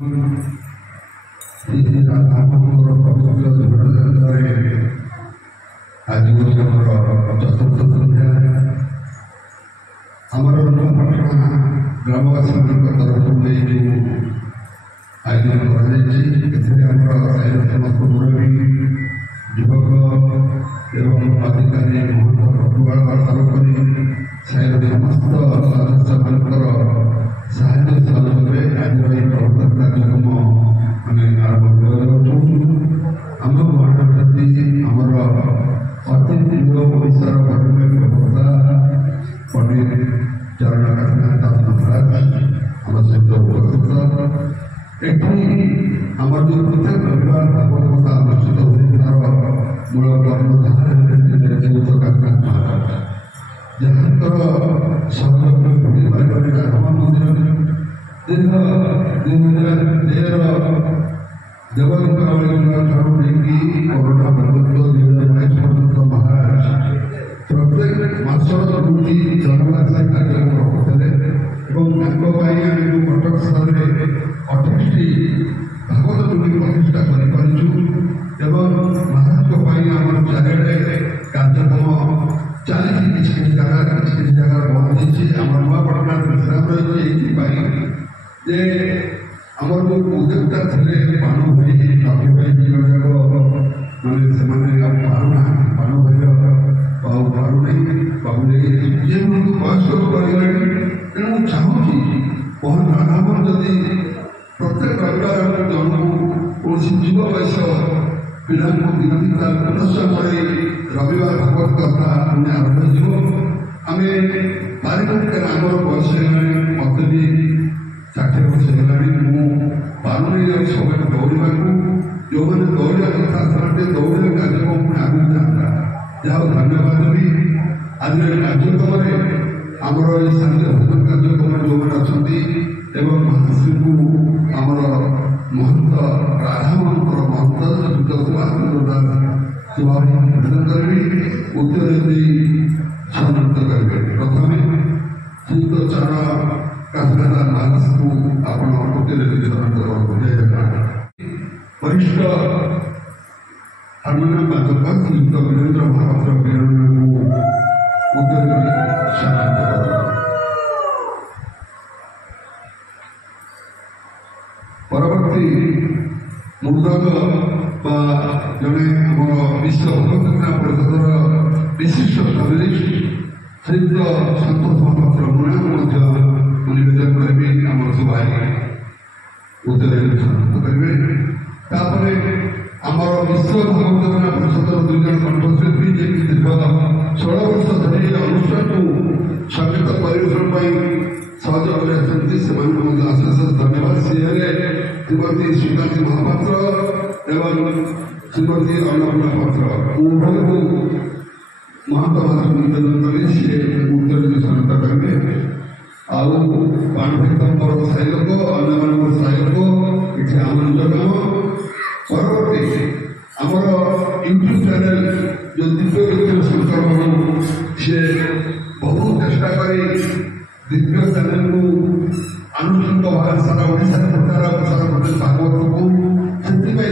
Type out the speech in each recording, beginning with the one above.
श्री राधामोहन पवित्र जीवन आज चतुर्थ संध्या आमर नूपटना ग्रामवासी तरफ आयोजन कर समस्त मुरबी युवक एवं अधिकारी महंत प्रतिभाड़ आरंभ कर साहिर समस्त सदस्य मान साहित्य सहयोग आज प्रवर्तन कार्यक्रम आम आरंभ कर आम महाप्रति आमर अति प्रिय ओडार गौरव प्रवक्ता पंडित चरणकांत दास महाराज आम सहित उपस्थित एटी आम जो प्रत्येक रविवार भागवत कथा अनुष्ठित हुए तार मूल कर्णधार महाराज जहाँकर सहयोग राघव मंदिर दीर्घ 2013 देवलिंग ठारू लेकिन कोरोना प्रबंध 2022 पर्यंत महाराज प्रत्येक मासर दुटी जनवासी कार्यक्रम रखुते जो कटक सहर में 28टी भागवत दुटी प्रतिष्ठा कर महाराज आम चारिड़े कार्यक्रम चली किसी जगह बंद आम नुआपटना विश्राम रही जे आमर जो उद्योक्ता थे पाण भाई लक्ष्मी भाई मैंने से पाना पाण भाई पाऊना बाबू ये बयस कर तेणु चाहूँगी मोहन राधामोहन जदि प्रत्येक रविवार जन्म कौन युव बयस पिला पुनश्च रविवार भागवत कथा पुणे आरंभ होम पारिवारिक आमर बयस मत भी 60 वर्ष है पारुनी सब दौड़ा जो मैंने दौड़ा कथा से दौड़े कार्यक्रम पुणे आगे जाता जहाँ धन्यवाद भी आज कार्यक्रम आमर सांख्य भोजन कार्यक्रम जो मैंने अच्छा महाश्री को आमर महंत राधामोहन महंत भोजन करी उद्योग सम्मिलित करेंगे प्रथम श्रीयुक्त चरण कांतदास महाराज को वरिष्ठ हार्मोनियम वादक श्रीयुक्त वीरेन्द्र महापात्र को उद्योग परवर्ती मृदंग जड़े आम विश्व भगवत परिषद विशिष्ट जर्नलिस्ट श्रीयुक्त संतोष महापात्र मुना निवेदन करेंगे आम सब उद्योग सम्मिलित करेंगे आमर विश्व भगवत परिषद 2 जन कंठशिल्पी जी दीर्घ 16 वर्ष धरी अनुष्ठान को संगीत परिवेशन सहयोग अशेष धन्यवाद सीए श्रीमती श्रीकांत महापात्र एवं श्रीमती अन्नपूर्णा पात्र उभय को महंत भाषा निवेदन कर सी उद्योग सम्मिलित करेंगे आउ पाणभक्तर सहायक अन्य मान सहायक ये आम निज काम परवर्ती आमर यूट्यूब चैनल जो दिव्य संक्रमण सी बहुत चेष्टा कर दिव्य चैनल को आनुषंगिक भाव सारा ओडिशा प्रचार प्रसार करते भागवत को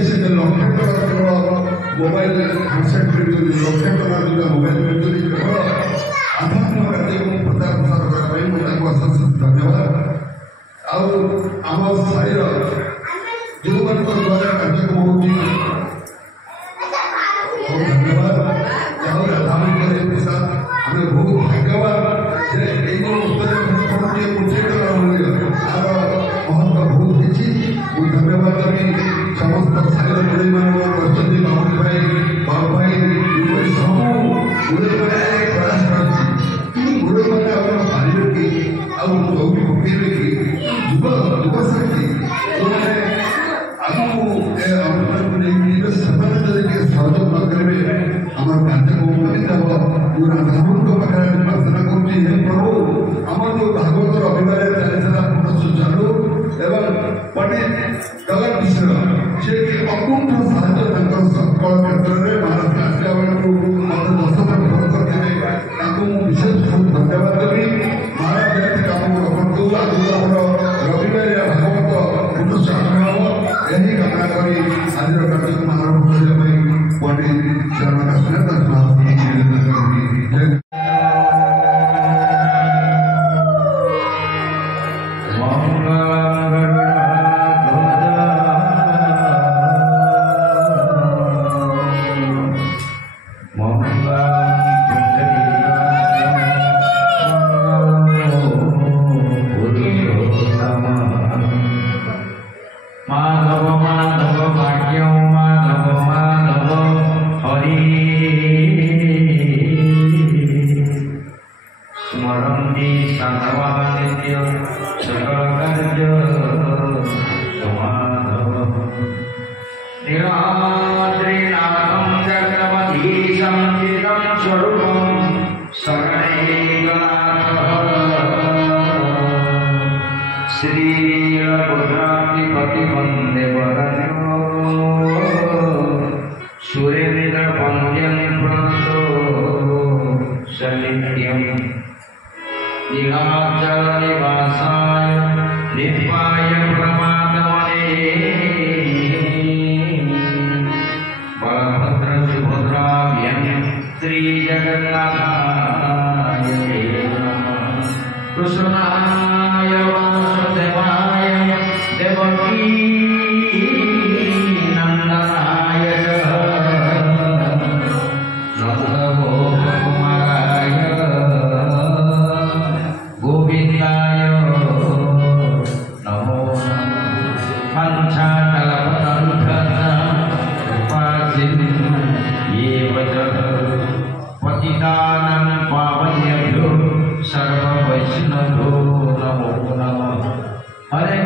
से लक्ष टका केवल मोबाइल हैंडसेट लक्ष टका जो मोबाइल केवल आध्यात्मिक कार्यक्रम प्रचार प्रसार करने अशेष धन्यवाद आम साइर जो द्वारा कार्यक्रम हो धन्यवाद जहाँ राधामोहन आम बहुत भाग्यवान महत्व बहुत किसी धन्यवाद करी समस्त साइर मुरई मान बाबू भाई बाबू भाई सब प्रयास सहयोग करेंगे आम कार्यक्रम राधामोहन पाखे प्रार्थना कर प्रभु आम जो भागवत रविवार चली चालू एवं पंडित जगत मिश्र से अकुंठ साहय सकल क्षेत्र में महाराज आसिया बेलू मत 10 फोन करते विशेष धन्यवाद देवी महाराज काम रखु आज रविवार भागवत କରି ଆଜିର କାର୍ଯ୍ୟକ୍ରମ ଆରମ୍ଭ କରିବା ପାଇଁ ପଣ୍ଡିତ ଚରଣ କାଶ୍ମୀର Hare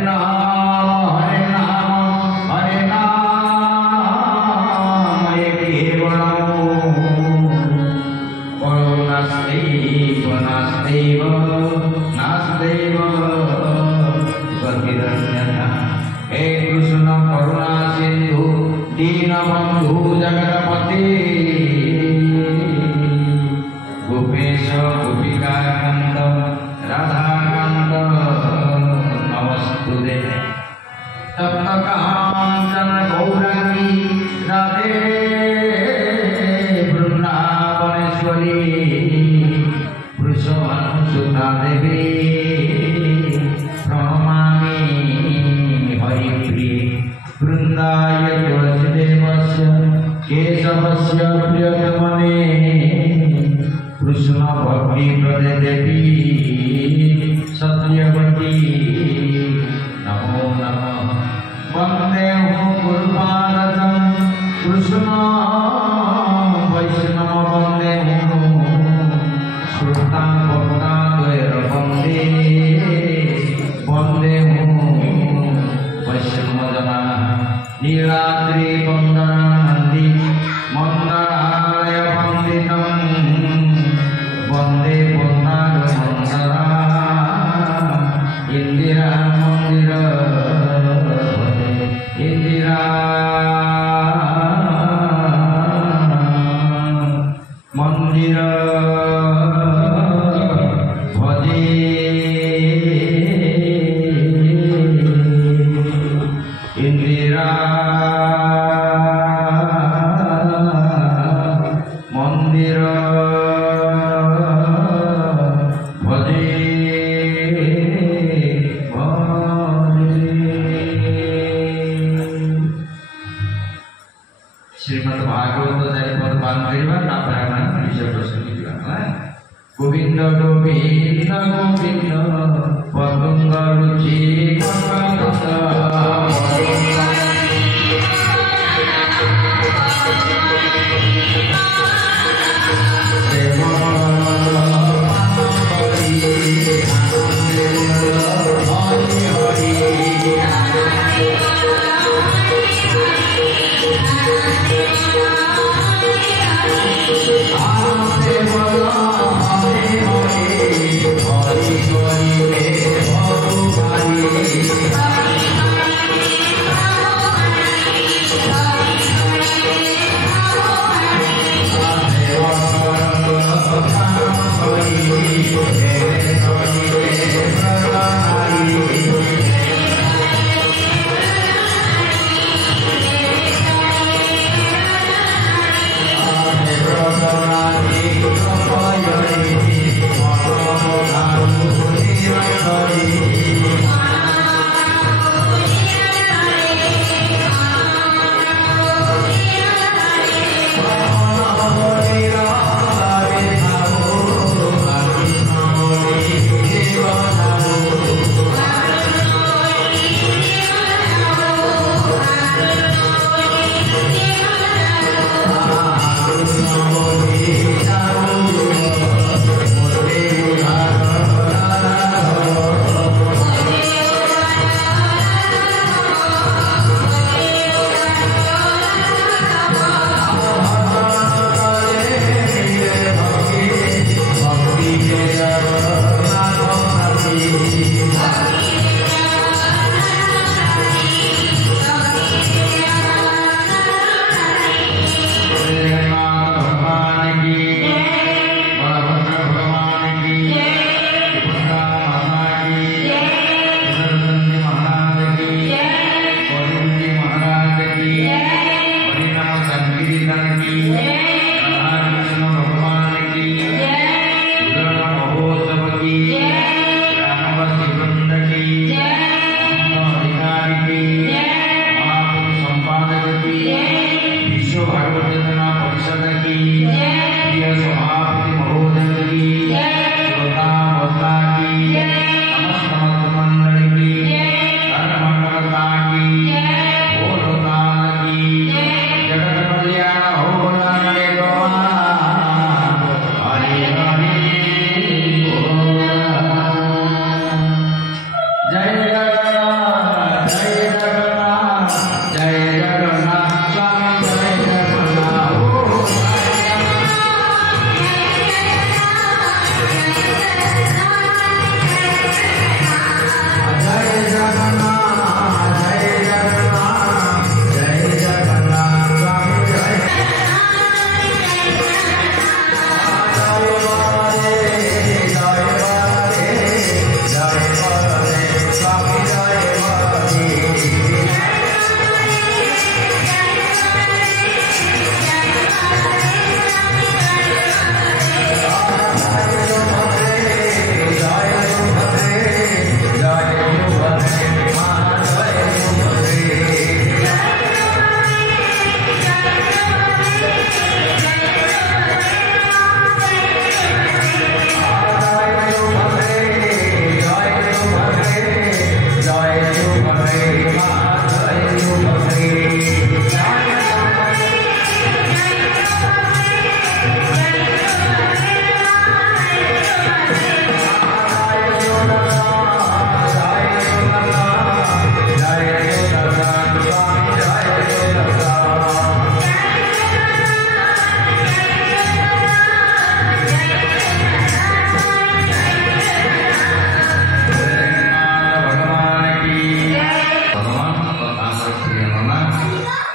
ଆମର ପ୍ରିୟ ନନା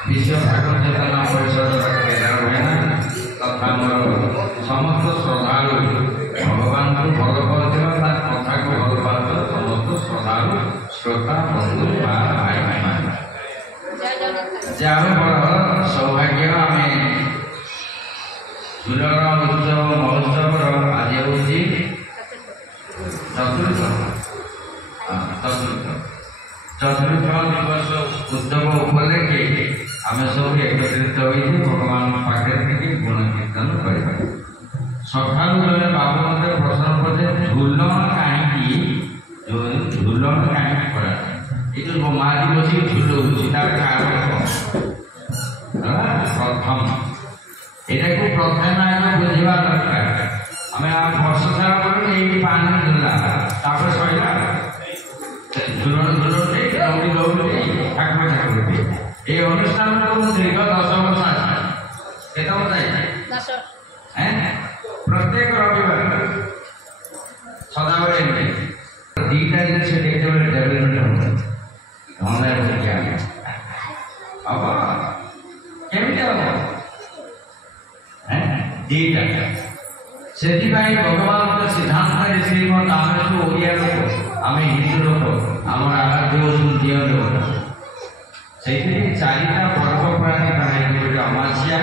ବିଶ୍ୱ ଭାଗବତ ଚେତନା ପରିଷଦର କେଦାର ଭାଇନା ତଥା ଆମର ସମସ୍ତ ଶ୍ରଦ୍ଧାଳୁ ଭଗବାନଙ୍କୁ ଭଲ ପାଉଥିବା ତା କଥାକୁ ଭଲ ପାଉଥିବା ସମସ୍ତ ଶ୍ରଦ୍ଧାଳୁ ଶ୍ରୋତା ବନ୍ଧୁ ଭାଇମାନେ ଯାହାର ବଡ଼ ସୌଭାଗ୍ୟ ଆମେ ଝୁଲଣ ଉତ୍ସବ ମହୋତ୍ସବର ଆଜି ହେଉଛି ଚତୁର୍ଥ ଦିବସ ଉତ୍ସବ ଉପଲକ୍ଷେ ଆମେ ସବୁ ଏକତ୍ରିତ ହୋଇଛୁ ଭଗବାନ ପାଖରେ ଟିକେ ଗୁଣ କୀର୍ତ୍ତନ କରିବା। ସକାଳୁ ଜଣେ ବାବୁ ମୋତେ ପ୍ରଶ୍ନ କଲେ ଝୁଲଣ କାହିଁକି କରାଯାଏ? ଏ ଯେଉଁ ମାରି ବସି ଝୁଲଉଛି ତାର କାରଣ ପ୍ରଥମ ଏଟାକୁ ପ୍ରଥମେ ଆମେ ବୁଝିବା ଦରକାର। ଆମେ ବର୍ଷ ସାରା ପରେ ଏଇଠି ପାଣି ଝୁଲା ତାପରେ ସରିଲା ଝୁଲଣ ଝୁଲୁଛି ଦୌଡ଼ି ଦୌଡ଼ି ଠାକୁର ଠାକୁର এই অনুষ্ঠানକୁ ମୁଁ ଦୀର୍ଘ 10 ବର୍ଷ ଆସିଛି। କେତେ ବର୍ଷ ଯାଇଛି? ପ୍ରତ୍ୟେକ ରବିବାର ସଦାବେଳେ ଏମିତି ଦୁଇଟା ଜିନିଷ ଯେତେବେଳେ ଡେଭଲପମେଣ୍ଟ ହବ କେମିତି ହବ ଦୁଇଟା ସେଥିପାଇଁ ଭଗବାନଙ୍କ ସିଦ୍ଧାନ୍ତରେ ଶ୍ରୀମଦ ଆମେ ସବୁ ଓଡ଼ିଆ ଲୋକ ଆମେ ହିନ୍ଦୁ ଲୋକ ଆମର ଆରାଧ୍ୟ ହେଉଛନ୍ତି ଦିଅ ଲୋକ ସେଇଥିପାଇଁ ଚାରିଟା ପର୍ବପର୍ବାଣି ବାହାରିକି ଗୋଟେ ଅମାବାସ୍ୟା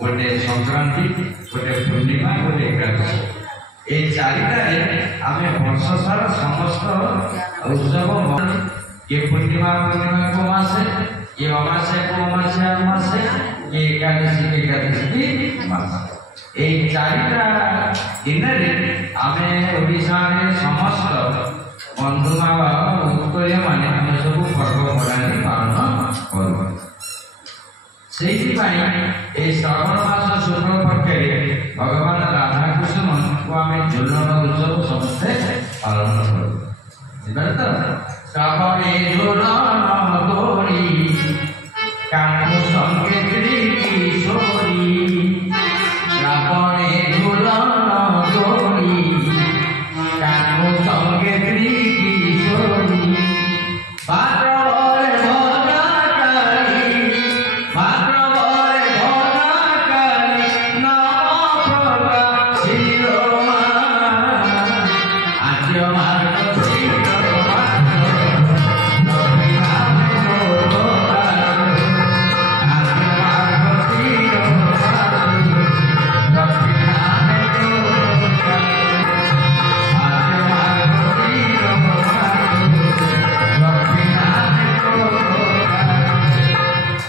ଗୋଟେ ସଂକ୍ରାନ୍ତି ଗୋଟେ ପୂର୍ଣ୍ଣିମା ଗୋଟେ ଏକାଦଶୀ এই ଚାରିଟାରେ ଆମେ ବର୍ଷ ସାରା ସମସ୍ତ ଉତ୍ସବ କିଏ ପୂର୍ଣ୍ଣିମାକୁ ମାସେ କିଏ ଅମାବାସ୍ୟାକୁ ଅମାବାସ୍ୟା ମାସେ କିଏ ଏକାଦଶୀ ମାସ এই ଚାରିଟା ଦିନରେ ଆମେ ଓଡ଼ିଶାରେ ସମସ୍ତ ବନ୍ଧୁବାନ୍ଧବ ଉତ୍କଳୀୟମାନେ ଆମେ ସବୁ ପର୍ବପର୍ବାଣି ପାଳନ କରୁ। ସେଇଥିପାଇଁ এই ଶ୍ରାବଣ ମାସ ଶୁକ୍ଳ ପକ୍ଷରେ ଭଗବାନ ରାଧାକୃଷ୍ଣଙ୍କୁ ଆମେ ଝୁଲଣ ଉତ୍ସବ ସମସ୍ତେ ପାଳନ କରୁ। ବୁଝିପାରିଲେ ତ? ଶ୍ରାବଣେ ଝୁଲଣ ଦୋଳି କାହ୍ନୁ ସଙ୍ଗେ କିଶୋରୀ শ্রাবণে ঝুলন দোলি কাহ্নু সঙ্গে কিশোরী ভাদ্রবরে ভদ্রাকালী নবপ্রভা শিরোমা আজ মার্গ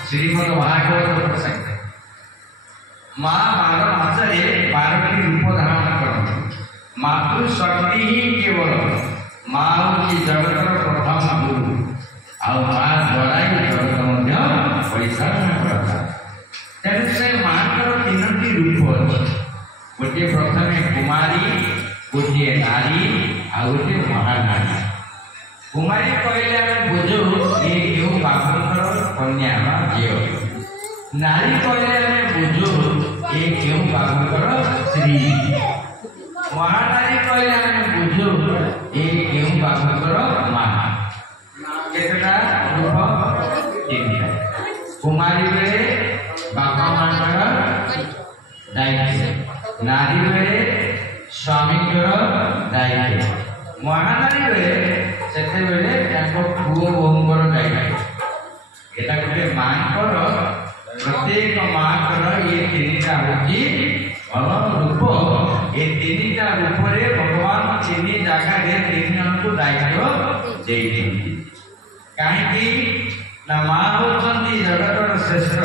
श्रीमद भागवत प्रसंग माँ 12 मासरे 12टी रूप धारण करती। मातृशक्ति ही केवल माँ हूँ जगतर प्रथम गुरु आ माँ द्वारा ही जगत परिचालन करता। तेणु से माँ तीनोटी रूप अच्छे गोटे प्रथम कुमारी गोटे नारी आ गोटे महानारी। कुमारी कहले आम बुझू ये क्यों बाबुंकर कन्या बा झील नारी कहले आम बुझू ये क्यों बाबुंकर स्त्री महानारी कहले आम बुझू ये क्यों बाबुंकर माँ केतटा रूप तीनटा कुमारी बेले बापा मांकर दायित्व नारी बेले स्वामीकर दायित्व महानारी बेले ସେତେବେଳେ ତାଙ୍କ ପୁଅ ବୋହୂଙ୍କର ଦାୟିତ୍ୱ ଏଟା ଗୋଟେ ମାଙ୍କର ପ୍ରତ୍ୟେକ ମାଙ୍କର ଏ ତିନିଟା ହେଉଛି ଭଲ ରୂପ। ଏ ତିନିଟା ରୂପରେ ଭଗବାନ ତିନି ଜାଗାରେ ତିନି ଜଣଙ୍କୁ ଦାୟିତ୍ୱ ଦେଇଛନ୍ତି। କାହିଁକି ନା ମା ହେଉଛନ୍ତି ଜଗତର ଶ୍ରେଷ୍ଠ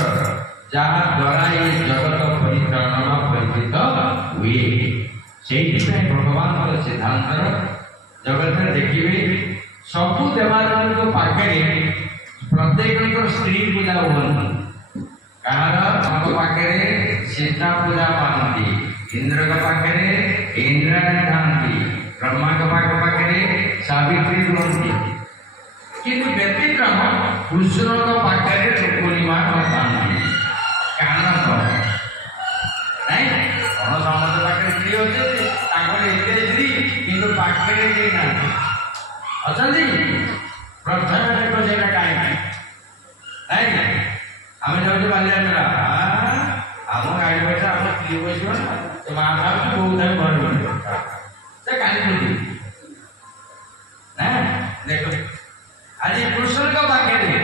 ଯାହା ଦ୍ୱାରା ଏ ଜଗତ ପରିଚାଳନା ପରିଚିତ ହୁଏ। ସେଇଥିପାଇଁ ଭଗବାନଙ୍କର ସିଦ୍ଧାନ୍ତର ଜଗତରେ ଦେଖିବେ ସବୁ ଦେବାଦେବୀଙ୍କ ପାଖରେ ପ୍ରତ୍ୟେକଙ୍କର ସ୍ତ୍ରୀ ପୂଜା ହୁଅନ୍ତି। କାହାର ତାଙ୍କ ପାଖରେ ସୀତା ପୂଜା ପାଆନ୍ତି, ଇନ୍ଦ୍ରଙ୍କ ପାଖରେ ଇନ୍ଦ୍ରାଣୀ ଥାନ୍ତି, ବ୍ରହ୍ମାଙ୍କ ପାଖରେ ସାବିତ୍ରୀ ରୁହନ୍ତି। କିନ୍ତୁ ବ୍ୟତିକ୍ରମ କୃଷ୍ଣଙ୍କ ପାଖରେ ପୂର୍ଣ୍ଣିମା ଥାନ୍ତି। କାରଣ ନାଇଁ କଣ ସମସ୍ତ ପାଖରେ ସ୍ତ୍ରୀ ଅଛନ୍ତି ତାଙ୍କର ଏତେ ସ୍ତ୍ରୀ କିନ୍ତୁ ପାଖରେ କେହି ନାହାନ୍ତି ଅଛନ୍ତି। ପ୍ରଥମେ ଦେଖ ସେଇଟା କାହିଁକି ମା ଥାଉଛି ବୋଉ ଥାଉ ଘର ସେ କାନ୍ଦୁଛନ୍ତି ନା। ଦେଖ ଆଜି କୃଷ୍ଣଙ୍କ ପାଖରେ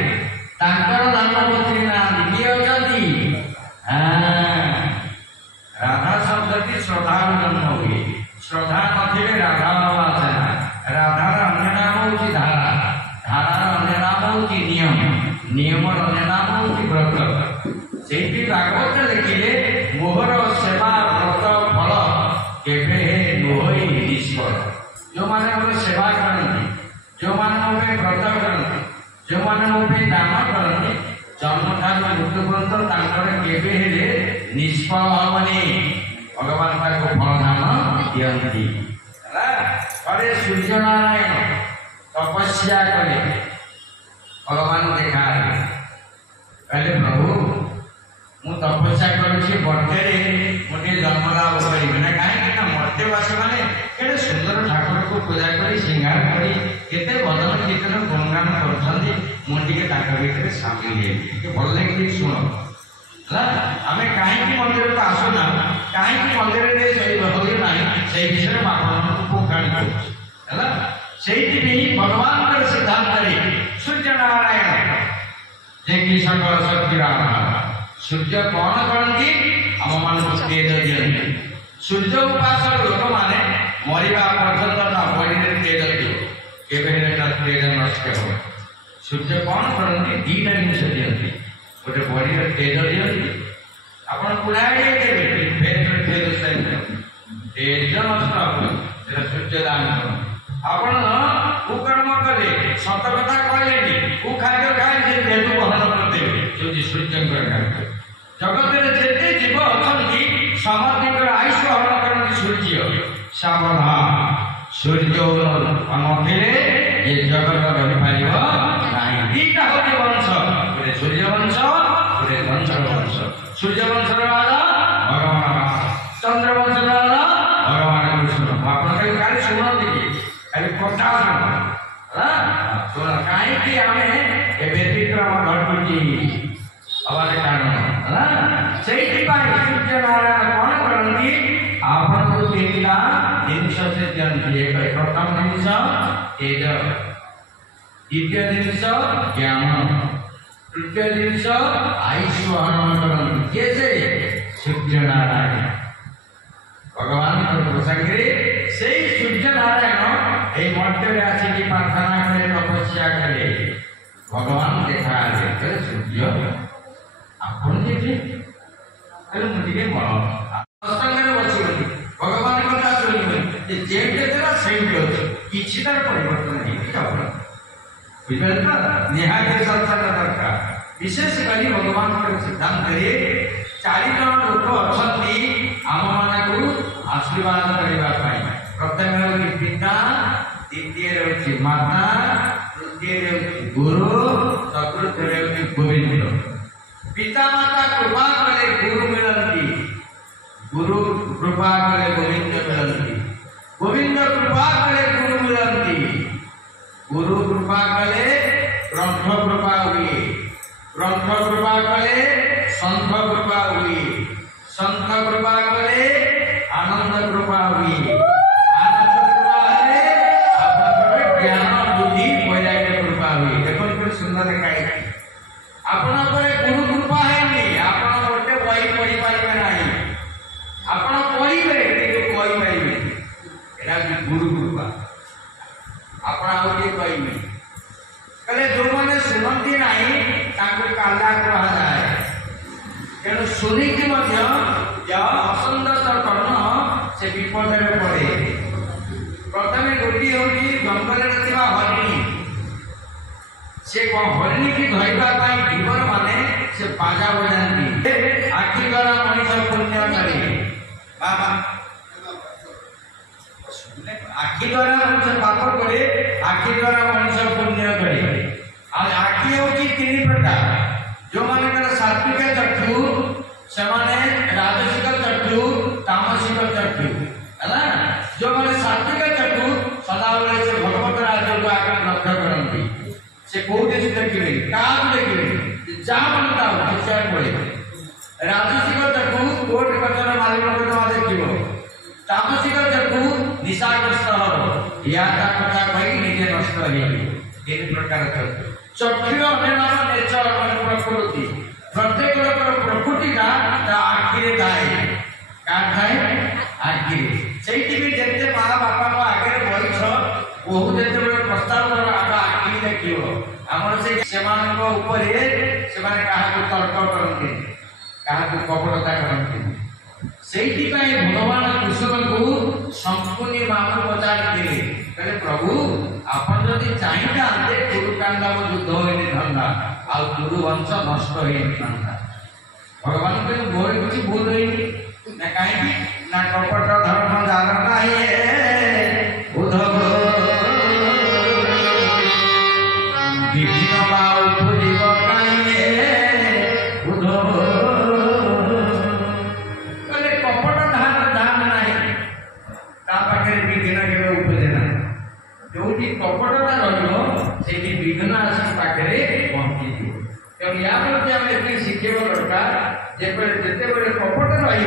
ତାଙ୍କର ଧର୍ମପତ୍ନୀ ନାହାନ୍ତି, କିଏ ଅଛନ୍ତି? ରାଧା ଶବ୍ଦଟି ଶ୍ରଦ୍ଧାରୁ ଜନ୍ମ ହୁଏ। ଶ୍ରଦ୍ଧା ନଥିଲେ ରାଧା ଆସେ ନା। ରାଧାର ଅନ୍ୟ ନାମ ହେଉଛି ଧାରା, ଧାରାର ଅନ୍ୟ ନାମ ହେଉଛି ନିୟମ, ନିୟମର ଅନ୍ୟ ନାମ ହେଉଛି ବ୍ରତ। ସେଇଠି ଭାଗବତ ଲେଖିଲେ ମୋହର ସେବା ବ୍ରତ ଫଳ କେବେ ନୁହଇ ନିଷ୍ଫଳ। ଯେଉଁମାନେ ମୋର ସେବା କରନ୍ତି, ଯେଉଁମାନେ ମୋ ପାଇଁ ବ୍ରତ କରନ୍ତି, ଯେଉଁମାନେ ମୋ ପାଇଁ ଦାନ କରନ୍ତି, ଜନ୍ମଠାରୁ ମୃତ୍ୟୁ ପର୍ଯ୍ୟନ୍ତ ତାଙ୍କର କେବେ ହେଲେ ନିଷ୍ଫଳ ହବନି। ଭଗବାନ ତାକୁ ଫଳଦାନ ଦିଅନ୍ତି। ହେଲା ଥରେ ସୂର୍ଯ୍ୟନାରାୟଣ ତପସ୍ୟା କଲେ, ଭଗବାନ ଦେଖା ହେଲେ, କହିଲେ ପ୍ରଭୁ ମୁଁ ତପସ୍ୟା କରୁଛି ବର୍ତ୍ତରେ ମୁଁ ଟିକେ ଜନ୍ମ ଲାଭ କରିବି ନା। କାହିଁକି ନା ମର୍ତ୍ତ୍ୟବାସୀ ମାନେ କେତେ ସୁନ୍ଦର ଠାକୁରକୁ ପୂଜା କରି ଶୃଙ୍ଗାର କରି କେତେ ଭଜନ କୀର୍ତ୍ତନ ଗୁଣଗାନ କରୁଛନ୍ତି, ମୁଁ ଟିକେ ତାଙ୍କ ଭିତରେ ସାମିଲ ହେବି, ଟିକେ ଭଲ ଲାଗି ଟିକେ ଶୁଣ। ହେଲା ଆମେ କାହିଁକି ମନ୍ଦିରକୁ ଆସୁନା, କାହିଁକି ମନ୍ଦିରରେ ହୋଇ ନାହିଁ, ସେଇ ବିଷୟରେ ମୁଁ ଆପଣମାନଙ୍କୁ ପୁଙ୍ଖାଣି କରୁଛି। ହେଲା ସେଇଥିପାଇଁ ଭଗବାନଙ୍କର ସିଦ୍ଧାନ୍ତରେ ସୂର୍ଯ୍ୟନାରାୟଣ ଯେ କି ସକଳ ଶକ୍ତିର ଆଧାର, ସୂର୍ଯ୍ୟ କଣ କରନ୍ତି? ଆମମାନଙ୍କୁ ତେଜ ଦିଅନ୍ତି। ସୂର୍ଯ୍ୟ ଉପାସକ ଲୋକମାନେ ମରିବା ପର୍ଯ୍ୟନ୍ତ ତା ବଡ଼ିରେ ତେଜ ଦିଅ, କେବେ ହେଲେ ତା ତେଜ ନଷ୍ଟ ହେବ। ସୂର୍ଯ୍ୟ କଣ କରନ୍ତି? ଦିଟା ଜିନିଷ ଦିଅନ୍ତି, ଗୋଟେ ବଡ଼ିରେ ତେଜ ଦିଅନ୍ତି। ଆପଣ ପୁରାଣୀ ଦେବେ ତେଜ ନଷ୍ଟ ହେବ, ସେଟା ସୂର୍ଯ୍ୟ ଦାନ କରନ୍ତି। ଆପଣ କୁକର୍ମ କଲେ, ସତ କଥା କହିଲେନି, କୁଖାଦ୍ୟ ଖାଇଲେ ଦେହକୁ ବହନ କରିଦେବେ, ହେଉଛି ସୂର୍ଯ୍ୟଙ୍କର କାର୍ଯ୍ୟ। ଜଗତରେ ଯେତେ ଜୀବ ଅଛନ୍ତି ସମସ୍ତଙ୍କର ଆୟୁଷ ହରଣ କରନ୍ତି ସୂର୍ଯ୍ୟ। ସାବଧାନ, ସୂର୍ଯ୍ୟ ନଥିଲେ ଏ ଜଗତ ରହିପାରିବ ନାହିଁ। ଦିଟା ହେଉଛି ବଂଶ, ଗୋଟେ ସୂର୍ଯ୍ୟ ବଂଶ, ଗୋଟେ ଚନ୍ଦ୍ର ବଂଶ। ସୂର୍ଯ୍ୟ ବଂଶର ରାଜା ଭଗବାନ ରାମ, ଚନ୍ଦ୍ର ବଂଶର ରାଜା ଭଗବାନ କୃଷ୍ଣ। ଆପଣ କାଲି ଶୁଣନ୍ତି କି? କାଲି କଥା ଶୁଣ, କାହିଁକି ଆମେ ଏ ବ୍ୟତିକ୍ରମ ଘଟୁଛି ହବାର କାରଣ ହେଲା। ସେଇଥିପାଇଁ ସୂର୍ଯ୍ୟନାରାୟଣ କଣ କରନ୍ତି? ଆପଣଙ୍କୁ ତିନିଟା ଜିନିଷ ସେ ଦିଅନ୍ତି। ପ୍ରଥମ ଜିନିଷ ତେଜ, ଦ୍ୱିତୀୟ ଜିନିଷ ଜ୍ଞାନ, ତୃତୀୟ ଜିନିଷ ଆୟୁଷ ହରଣ କରନ୍ତି। କିଏ ସେ? ସୂର୍ଯ୍ୟନାରାୟଣ ଭଗବାନଙ୍କ ପ୍ରସଙ୍ଗରେ ସେଇ ସୂର୍ଯ୍ୟନାରାୟଣ এই মর্ତ୍ত্যে আসিকি প্রার্থনা করে তপস্যা কলে ভগবান দেখা হেলে, সূর্য আপন দেখে ମୁଁ ଟିକେ ସତ୍ସଙ୍ଗରେ ବସିବନି, ଭଗବାନ କଥା ଶୁଣିବେ, ଯେମିତି ଥିଲା ସେଇଠି ଅଛି, କିଛି ତାର ପରିବର୍ତ୍ତନ ହେଇକି ଯାଉନି। ବୁଝିପାରିଲେ ତ? ନିହାତି ସତ୍ସଙ୍ଗ ଦରକାର। ବିଶେଷ କରି ଭଗବାନଙ୍କର ସିଦ୍ଧାନ୍ତରେ 4 ଜଣ ଲୋକ ଅଛନ୍ତି ଆମମାନଙ୍କୁ ଆଶୀର୍ବାଦ କରିବା ପାଇଁ। ପ୍ରଥମେ ହେଉଛି ପିତା, ଦ୍ୱିତୀୟରେ ହେଉଛି ମାତା, ତୃତୀୟରେ ହେଉଛି ଗୁରୁ, ଚତୁର୍ଥରେ ହେଉଛି ଗୋବିନ୍ଦ। ପିତା ମାତା କୃପା କଲେ ଗୁରୁ ମିଳନ୍ତି, ଗୁରୁ କୃପା କଲେ ଗୋବିନ୍ଦ ମିଳନ୍ତି, ଗୋବିନ୍ଦ କୃପା କଲେ ଗୁରୁ ମିଳନ୍ତି, ଗୁରୁ କୃପା କଲେ ଗ୍ରନ୍ଥ କୃପା ହୁଏ, ଗ୍ରନ୍ଥ କୃପା କଲେ ସନ୍ଥ କୃପା ହୁଏ, ସନ୍ଥ କୃପା କଲେ ଆନନ୍ଦ କୃପା ହୁଏ, ଆନନ୍ଦ କୃପା ହେଲେ ଆପଣଙ୍କର ଜ୍ଞାନ ବୁଦ୍ଧି ବୈରାଗ୍ୟ କୃପା ହୁଏ। ଦେଖନ୍ତୁ ସୁନ୍ଦର ଲେଖା। ଆପଣଙ୍କର ଗୁରୁ କୃପା ହେଇନି, ଆପଣ ଗୋଟେ ବହି ପଢିପାରିବେ ନାହିଁ, ଆପଣ ପଢିବେ କିନ୍ତୁ କହିପାରିବେ, ଏଟା ଗୁରୁ କୃପା। ଆପଣ ଆଉ କିଏ କହିବେ? କହିଲେ ଯୋଉମାନେ ଶୁଣନ୍ତି ନାହିଁ ତାଙ୍କୁ କାଲା କୁହାଯାଏ। ତେଣୁ ଶୁଣିକି ମଧ୍ୟ ଅସନ୍ଦତ କର୍ଣ୍ଣ ସେ ବିପଦରେ ପଡେ। ପ୍ରଥମେ ଗୋଟିଏ ହେଉଛି ଜଙ୍ଗଲରେ ଥିବା ହରିଣୀ। ସେ ହରିଣୀ କି ଧରିବା ପାଇଁ ଧୀବର ମାନେ ସେ ବାଜା ବଜାନ୍ତି। ଆଖି ଦ୍ୱାରା ମଣିଷ ପୁଣ୍ୟ କରେ, ଆଖି ଦ୍ୱାରା ମଣିଷ ପାପ କରେ, ଆଖି ଦ୍ୱାରା ମଣିଷ ପୁଣ୍ୟ କରେ। ଆଉ ଆଖି ହେଉଛି 3 ପ୍ରକାର। ଯୋଉମାନଙ୍କର ସାତ୍ବିକ ଚକ୍ଷୁ ସେମାନେ ରାଜସିକ ଚକ୍ଷୁ, ତାମସିକ ଚକ୍ଷୁ ହେଲା। ଯୋଉମାନେ ସାତ୍ବିକ ଚକ୍ଷୁ ସଦାବେଳେ ସେ ଭଗବତ ରାଜ୍ୟକୁ ଆଗେ ଲକ୍ଷ୍ୟ କରନ୍ତି। ସେ କୋଉଠି ଦେଖିବେ, କାହାକୁ ଦେଖିବେ, ଯାହା ମନଟା ଦେଖିବାକୁ ପଡିବ। ରାଜସିକ ଚକ୍ଷୁ କୋର୍ଟ କଚର ମାଲିକ ଦେଖିବ, तामसिक जगू निशाग्रस्त हम या कथा कही निजे नष्ट हो तीन प्रकार चक्षुर अनिर्माण नेचर मान प्रकृति प्रत्येक प्रकृति का आखिरे थाए थाए आखिरे से जिते माँ बापा को आगे बैठ बहुत जिते प्रस्ताव आखिरी देखियो आमर से तर्क करते क्या कपटता करते से भगवान कृष्ण को संपूर्ण मामू पचारि कहले प्रभु आपन जदि चाहिए कुरुकांडा युद्ध होनी था आ कुरुवंश नष्ट होनी था भगवान को मोर किसी भूल रही ना कहीं ना कपट धर्म धारणा उद्धव विघ्न उपजीव उद्धव कहले कपट धान नहीं पाखे विघ्न के उपजेना जो कपटता रही विघ्न आस पाखे पहुंची तेणु या प्रति आम ये शिखेवा दरकार जिते बड़े कपट रही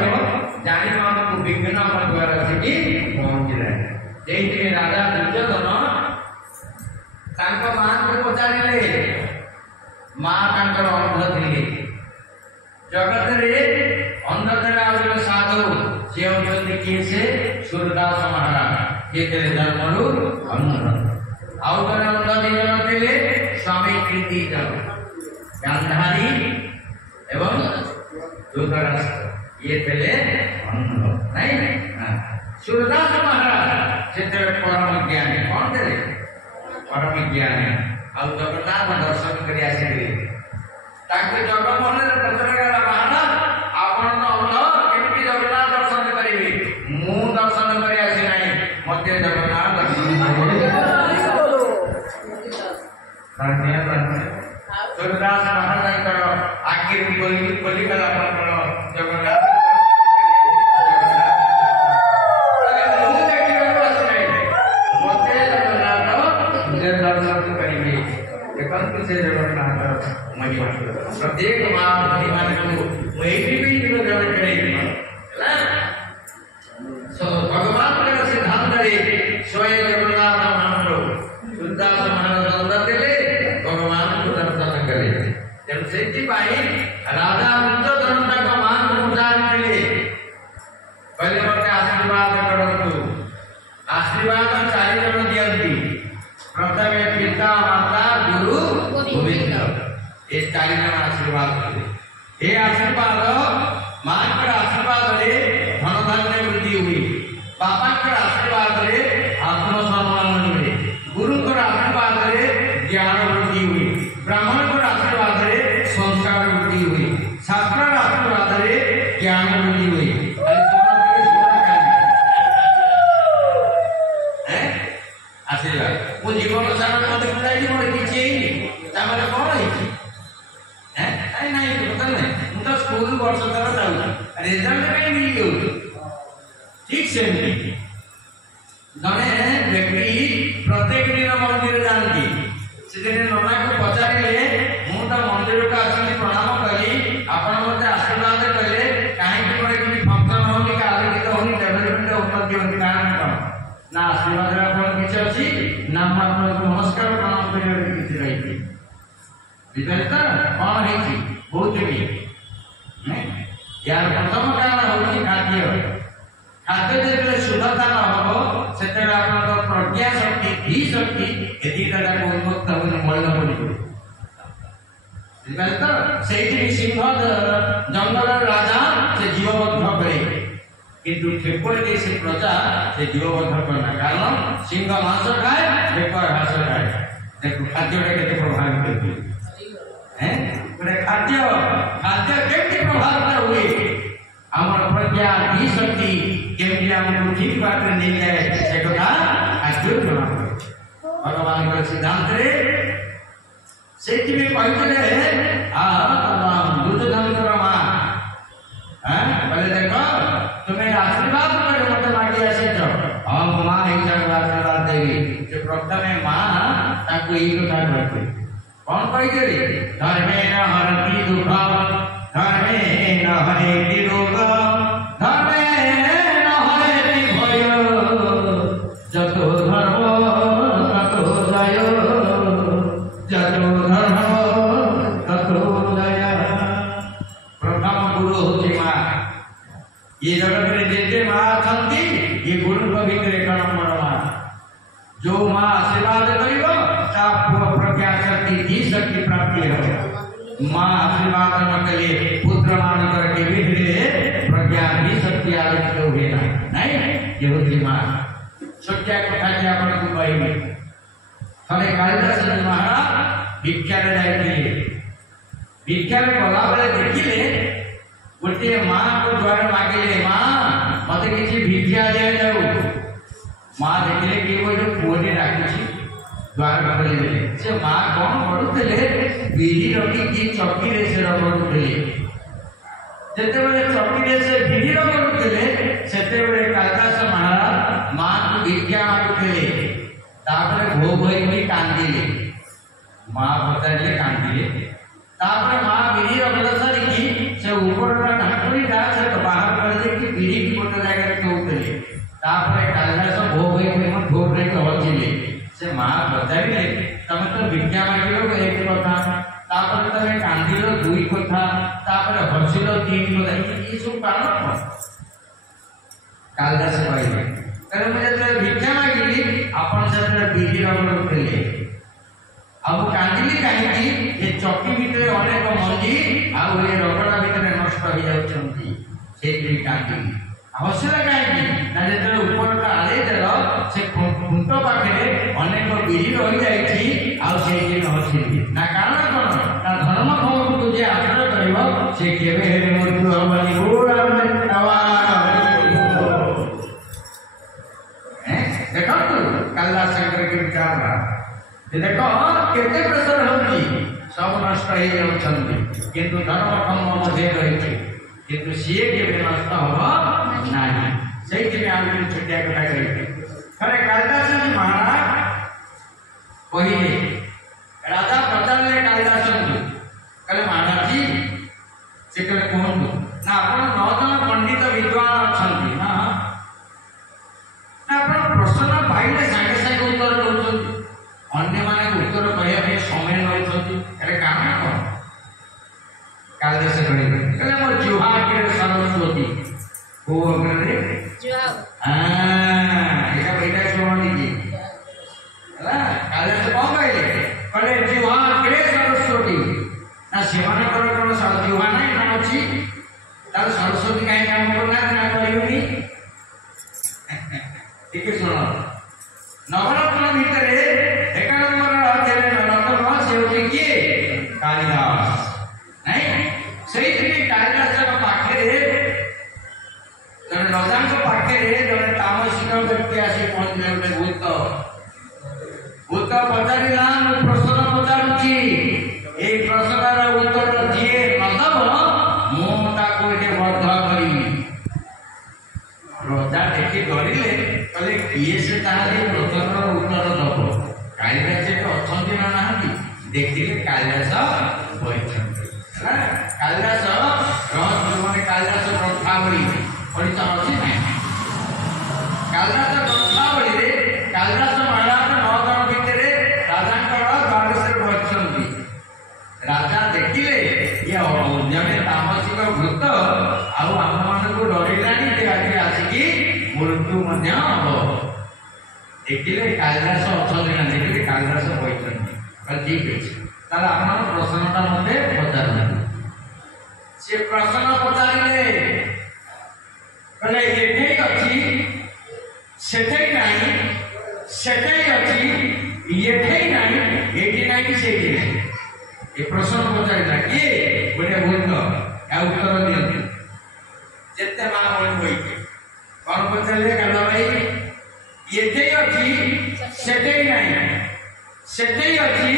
विघ्न द्वारा से पहुंची जाए राजा दुर्योधन माँ को पचारे माँ अंध थे जगत अंधकार साधु सी होती किए से सूरदास महाराज ये जन्मरू अंध आउ थे अंध दिजन थे स्वामी कीर्ति गांधारी एवं धृतराष्ट्र ये थे अंध नहीं सूरदास महाराज से परम ज्ञानी कौन थे परम ज्ञानी आउ जगन्नाथ दर्शन कर जग मन प्रश्न करा महाराज आपण केमती जगन्नाथ दर्शन करेंगे मु दर्शन कर आसी ना मत जगन्नाथ दर्शन सूरदास महाराज आखिर खोलीगला जगन्नाथ प्रत्येक भगवान सिद्धांत स्वयं जगन्नाथ महाप्रभु सूरदास महाराज अंदर देले भगवान को दर्शन करे तेणु से राजा दुर्योधन मान पहुंचाने पहले मत आशीर्वाद करूँ आशीर्वाद 4 जन दियंती प्रथम पिता माता गुरु गोविंद ये 4 जन आशीर्वाद ये आशीर्वाद माँ आशीर्वाद धन धान्य वृद्धि हुई बापा आशीर्वाद आत्मसम्मान मिले गुरु आशीर्वाद ज्ञान वृद्धि हुई ब्राह्मण आशीर्वाद संस्कार वृद्धि हुई शास्त्र आशीर्वाद ज्ञान वृद्धि हुई आशीर्वाद वो जीवन सारा मत बुलाई मोर किछि तामले कोन है हैं नहीं पता नहीं मुझे स्कूल वर्ष तक जाऊ रिजल्ट कहीं मिली हो ठीक से जने व्यक्ति प्रत्येक दिन मंदिर जाती से दिन नना को पचारे मु तो मंदिर को आसी प्रणाम करी आपण मते आशीर्वाद कले काहे कि कि फंक्शन होनी का आलोकित होनी डेवलपमेंट उन्नति होनी कारण ना आशीर्वाद अपन किछ अछि ना आपन नमस्कार प्रणाम करियो किछ रही विपरीत कौन है बहुत भी यार प्रथम कारण होची खाद्य खाद्य जेबे शुद्धता न हो सेते आपन प्रज्ञा शक्ति धी शक्ति एदिका को उन्मुक्त होने मल पड़ी विपरीत सेठी सिंह जंगल राजा से जीवबद्ध करे किंतु ठेपर के से प्रजा से जीवबद्ध करना कारण सिंह मांस खाए ठेपर घास खाए देखो खाद्य के प्रभावित करती खाद्य खाद्य केमती प्रभावित हुए आम प्रज्ञा धी शक्ति केमती आमको ठीक बात नहीं जाए से कथा खाद्य जमा भगवान सिद्धांत से दुर्योधन माँ पहले देखो तुम्हें आशीर्वाद कर मत मांगी आसी हम माँ आशीर्वाद देवी प्रथम माँ कथा कहते कौन कही धर्मे न हरति दुख धर्मे न हरेति रोग धर्मे न हरेति ये जगत में जेते माँ अछंती ये गुरु भितर एक नंबर माँ जो माँ आशीर्वाद करिवो ता प्रज्ञा शक्ति धी शक्ति प्राप्ति हो माँ आशीर्वाद न कले पुत्र मान करके बिगड़े प्रज्ञा धी शक्ति आलोचित हुए ना नहीं ये होती माँ सत्या कथा के आपण को कहिबे थले कालिदास महाराज भिक्षा रे जाइए भिक्षा रे गला बेले देखिले गोटे माँ को द्वार मागिले माँ मत किसी भिक्षा दे जाऊ माँ देखिले कि वो जो पुओने डाकुची द्वार खोलिले से माँ कौन पढ़ुଥିଲେ बिरी रखी की चौकी रे से रगड़ुଥିଲେ जेतेबेले चौकी रे से बिरी रगड़ुଥିଲେ सेतेबेले कालिदास महाराज माँ को भिक्षा मागुଥିଲେ तापरे भोग होई की कांदिले माँ बताइले कांदिले तापरे माँ बिरी रगड़ सारी की से ऊपर का ढाकुरी दा से बाहर कर दे कि बिरी की कोट जगह रे कहउଥିଲେ तापरे कालिदास भोग होई के मन भोग रे कहउଥିଲେ से माँ बताइले तमे तो भिक्षा मागिलो एक कथा तापरे तमे कांदिलो दुई कथा तापरे हसिलो तीन कथा ये सब कारण कालिदास कहले कारण मुझे तो भिक्षा मागिली अपन से बिरी रगड़ुଥିଲେ अब कांदिली काहेकि ये चौकी भितर अनेक मंदी आउ ये रगड़ा भितर नष्ट हो जाउछंती सेठी कांदिली हसिला काहेकि ना जेते ऊपर का आले देलो से खुंट पाखे अनेक बिरी रही जाइछि आउ सेठी हसिली ना कारण कोन ना धर्म भोग को जे आचरण करिवो से केबे हेरे मृत्यु हबनी गोरा में नवा देखो कालिदास शंकर के विचार देखो केते प्रसन्न होती सब नष्ट हो जाउछंती किंतु धर्म धर्म मध्य रहिछि किंतु सीए के नष्ट हो नाही सेठी में आउ छोटिया कथा कहि खरे कालिदास जी महाराज कहिले राजा पचारले कालिदास को कहले महाराज जी से कहले कहंतु ना आपण 9 जन पंडित विद्वान अछंती ना आपण प्रश्न पाइले संगे संगे उत्तर दउछंती अन्य माने उत्तर कहया के समय नउछंती अरे कारण कोन कालिदास कहले मोर जुहा के सरस्वती को अग्रे जुहा एका बेटा सोनी जी हला कालिदास कोन कहले जुहा के सरस्वती ना सेवन कर कोन जुहा नै ना अछि तार सरस्वती काहे काम करना ना करियोनी ठीक है सुनो नवरत्न भितरे एक नंबर अध्याय नवरत्न से होती किए कालिदास नहीं सही थी कालिदास का पाखे जन राजान को पाखे जन तामसिक व्यक्ति आसी पहुंचले उठे भूत पचारिला प्रश्न पचारुची ए प्रश्नर उत्तर दिए नदब मु ताको एटे बद्ध करी राजा देखि डरिले कहले किए से ताले प्रश्नर उत्तर दब कालिदास के अछंती ना नाहंती देखिले कालिदास बैठंती है कालिदास रहस्य माने कालिदास ग्रंथावली पढ़ी चाहछि नै कालिदास ग्रंथावली रे कालिदास महाराज 9 जन भितरे राजांकर द्वारसे बैठंती राजा देखिले ये अन्यमे तामसिक भूत आउ हम मान को डरिलानी जे आगे आसी मृत्यु मध्य हो देखिले कालिदास अछंती ना देखिले कालिदास बैठंती कल ठीक अछि ताला आपन प्रश्नटा मते पचारले से प्रश्न पचारिले कहले एठै अछि सेठै नाही सेठै अछि एठै नाही एठै नाही सेठै नाही ए प्रश्न पचारिला के बडे भूत आ उत्तर दियंती जेते मा बोल होइके कोन पचारले कहला भाई एठै अछि सेठै नाही सेठै अछि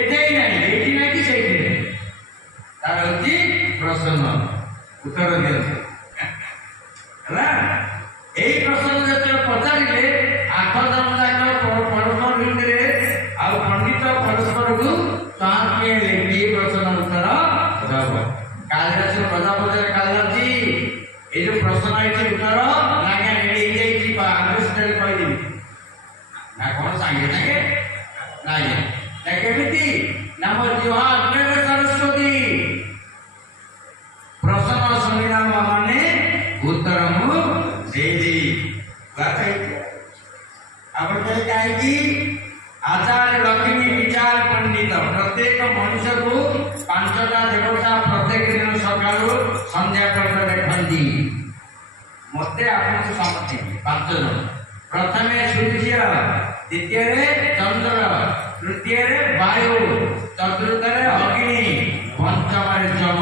एठै नाही एठै नाही सेठै तार होती प्रश्न उत्तर दियंती हला एई प्रश्न जते पचारिले 8 जन जाक परस्पर भितरे आ पंडित परस्पर को ताके लेके प्रश्न उत्तर दब कालिदास प्रजापति कालिदास जी ए जो प्रश्न आइछि उत्तर नागे नेडी जाइछि बा अंडरस्टैंड कहि ना कोन सांगे संगे नाही ना केमिति नाम जुहा अग्नि सरस्वती प्रश्न सुनिना माने उत्तर सकालू संध्या पर्यंत देखती मत आपको समझे 5 जन प्रथम सूर्य द्वितीय चंद्र तृतीय वायु चतुर्थ अग्नि पंचम जम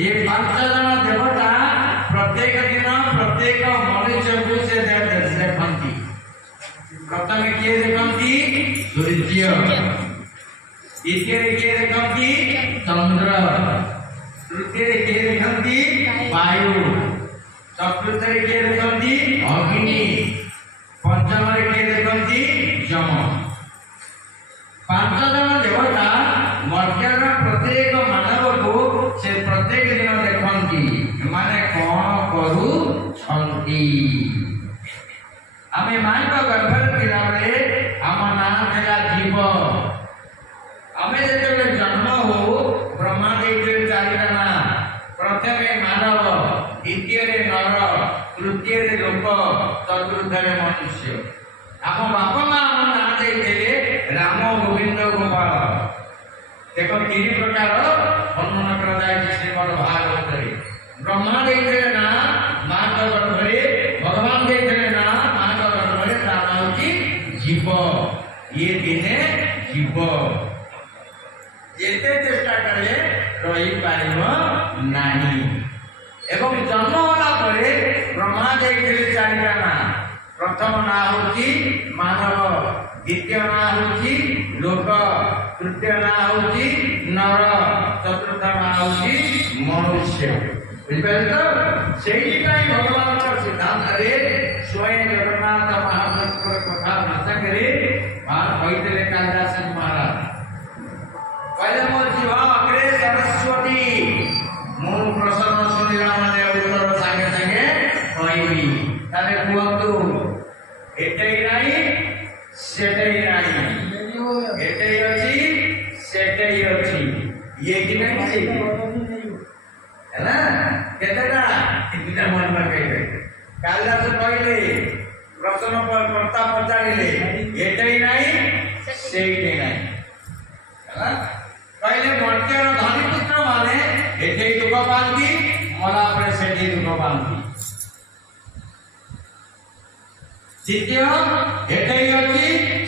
ये 5 जन देवता प्रत्येक दिन प्रत्येक मनुष्य को से देखती प्रथम किए देखती सूर्य द्वितीय किए देखती चंद्र तृतीय किए देखती वायु चतुर्थ किए देखती अग्नि पंचम किए देखती यम 5 जन देवता मर्यादा प्रत्येक मानव को से प्रत्येक दिन देखती माने कौन करू छंती आमे मां को गर्भर पिला बेले आम नाम है जीव आमे जेते जन्म हो ब्रह्मा देते चारिटा प्रथमे मानव द्वितीय नर तृतीय लोक चतुर्थ मनुष्य आम बापा मां आम नाम देते राम गोविंद गोपाल देखो 3 प्रकार वर्णन करा जाए श्रीमद् भागवत रे ब्रह्मा देते ना मां का गर्भरे भगवान देते ना मां का गर्भरे नाम होची जीव ये दिने जीव जेते चेष्टा करे रही पारिबो नाही एवं जन्म होला परे ब्रह्मा देते चारिटा ना प्रथम ना होची मानव द्वितीय ना होची लोक तृतीय ना होची नर चतुर्थ ना होची मनुष्य भगवान सिद्धांत स्वयं जगन्नाथ महाप्रभु कथा भाषा करे कालिदास महाराज पहले मोर जीवा अग्रे सरस्वती मो प्रसन्न सुनिला माने उत्तर संगे संगे कहबी ताले कुहतु एतै नाही सेतै नाही एतै अछि सेतै अछि ये कि नहीं है ना केतटा इतना मन में कहे कालिदास कहले प्रश्न पर कर्ता पचारिले एतै नाही सेतै नाही है ना कहले मर्त्यर धनी पुत्र माने एतै दुख पांती मला पर सेतै दुख पांती द्वितीय एतै अछि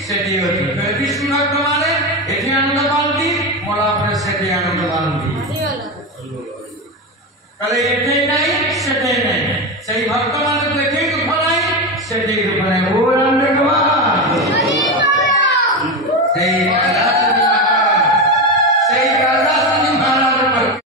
सेतै अछि विष्णु भक्त माने एतै आनंद पांती मला पर सेतै आनंद पांती कले एतै नाही सेतै नाही सही भक्त माने तो एतै दुख नाही सेतै दुख